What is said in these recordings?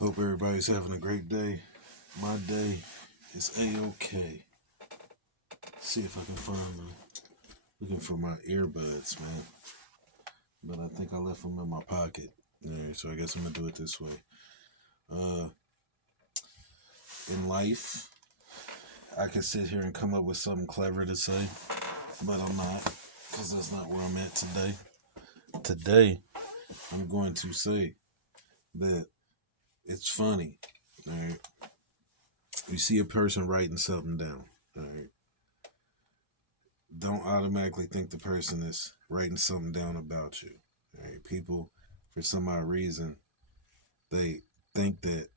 Hope everybody's having a great day. My day is a-okay. See if I can find them. Looking for my earbuds, man. But I think I left them in my pocket. So I guess I'm gonna do it this way. Uh, in life, I could sit here and come up with something clever to say, but I'm not, because that's not where I'm at today. Today, I'm going to say that it's funny. All right, you see a person writing something down. All right, don't automatically think the person is writing something down about you. Right? People, for some odd reason, they think that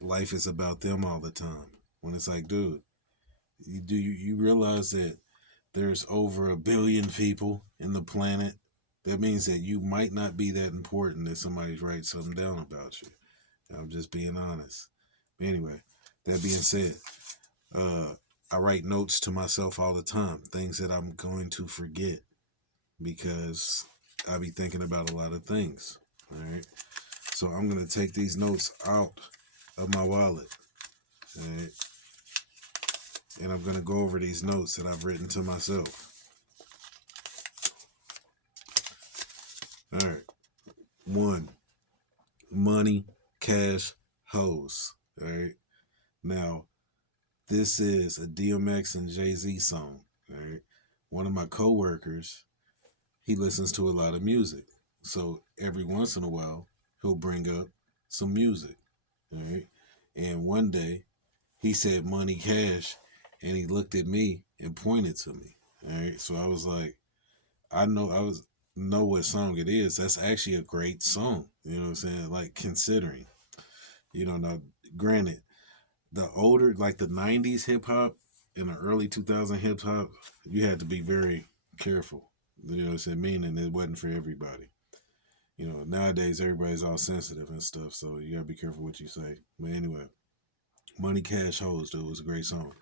life is about them all the time. When it's like, dude, you realize that there's over 1 billion people in the planet? That means that you might not be that important that somebody's writing something down about you. I'm just being honest. But anyway, that being said, uh, I write notes to myself all the time, things that I'm going to forget because I be thinking about a lot of things. All right. So I'm gonna take these notes out of my wallet. All right. And I'm gonna go over these notes that I've written to myself. All right. One, money, cash, hoes. All right. Now, this is a DMX and Jay-Z song. All right. One of my coworkers, he listens to a lot of music. So every once in a while, he'll bring up some music. All right. And one day he said money cash and he looked at me and pointed to me. All right. So I was like, I know what song it is. That's actually a great song. You know what I'm saying? Like considering. Now granted, the older like the 90s hip hop and the early 2000 hip hop, you had to be very careful. You know what I'm saying? Meaning it wasn't for everybody. Nowadays everybody's all sensitive and stuff, so you gotta be careful what you say. But anyway, Money Cash Hoes, dude, was a great song.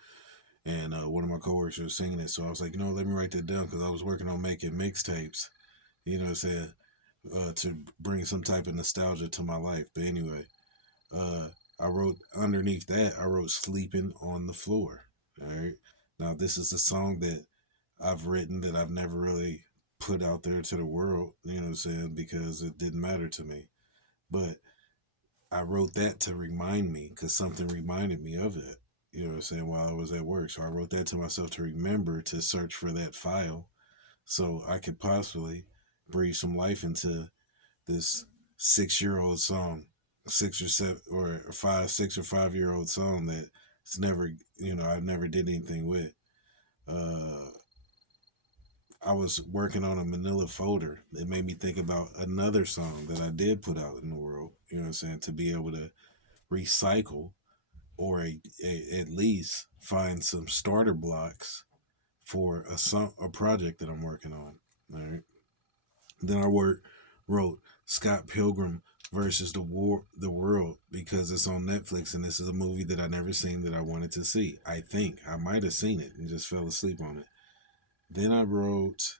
And one of my coworkers was singing it, so I was like, let me write that down because I was working on making mixtapes. You know what I'm saying? To bring some type of nostalgia to my life. But anyway, uh, I wrote underneath that. I wrote "Sleeping on the Floor." All right. Now this is a song that I've written that I've never really put out there to the world. You know what I'm saying? Because it didn't matter to me. But I wrote that to remind me because something reminded me of it. You know what I'm saying? While I was at work. So I wrote that to myself to remember to search for that file so I could possibly breathe some life into this 6 year old song, 6 or 7 or 6 or 5 year old song that it's never, I never did anything with. Uh, I was working on a manila folder. It made me think about another song that I did put out in the world, you know what I'm saying, to be able to recycle or at least find some starter blocks for a project that I'm working on. All right. Then wrote Scott Pilgrim versus the world because it's on Netflix and this is a movie that I never seen that I wanted to see. I think I might have seen it and just fell asleep on it. Then I wrote,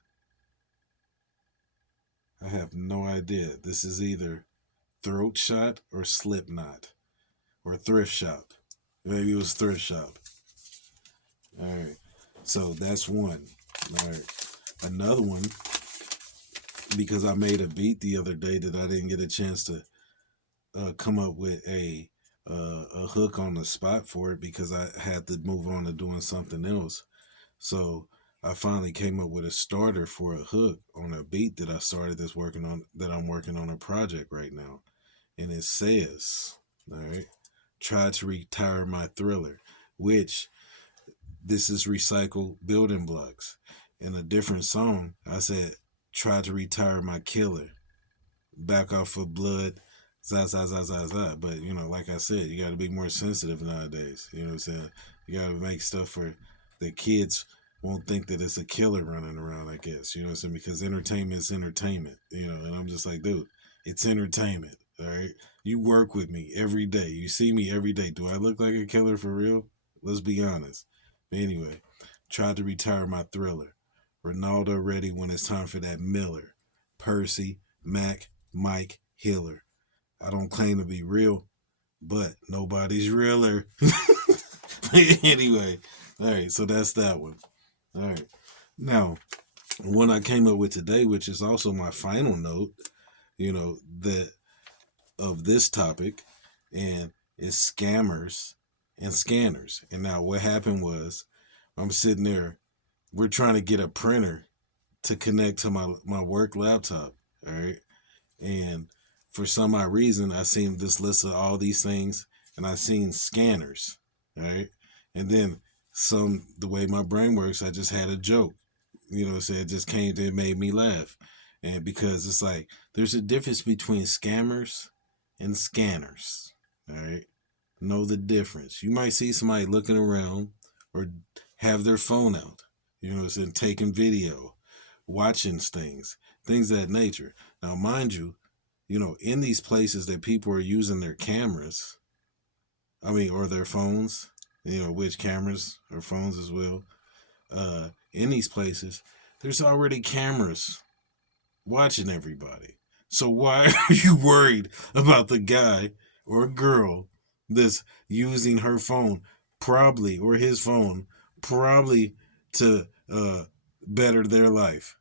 I have no idea. This is either Throat Shot or Slipknot or Thrift Shop. Maybe it was Thrift Shop. All right. So that's one. All right. Another one, because I made a beat the other day that I didn't get a chance to come up with a hook on the spot for it because I had to move on to doing something else. So I finally came up with a starter for a hook on a beat that I started that I'm working on a project right now. And it says, all right, try to retire my thriller, which this is recycled building blocks. In a different song, I said, try to retire my killer, back off of blood, za za za za za. But like I said, you got to be more sensitive nowadays. You know what I'm saying? You got to make stuff for the kids won't think that it's a killer running around. I guess you know what I'm saying because entertainment is entertainment. And I'm just like, dude, it's entertainment. All right, you work with me every day. You see me every day. Do I look like a killer for real? Let's be honest. But anyway, tried to retire my thriller. Ronaldo ready when it's time for that Miller. Percy, Mac, Mike, Hiller. I don't claim to be real, but nobody's realer. Anyway, all right, so that's that one. All right. Now, one I came up with today, which is also my final note, that of this topic, and is scammers and scanners. And now what happened was I'm sitting there, we're trying to get a printer to connect to my work laptop. All right. And for some odd reason, I seen this list of all these things, and I seen scanners. All right. And then the way my brain works, I just had a joke. It just came to, it made me laugh. And because it's like, there's a difference between scammers and scanners. All right. Know the difference. You might see somebody looking around or have their phone out, taking video, watching things of that nature. Now, mind you, in these places that people are using their cameras, or their phones, which cameras or phones as well, in these places, there's already cameras watching everybody. So why are you worried about the guy or girl that's using her phone, probably, or his phone, probably to better their life?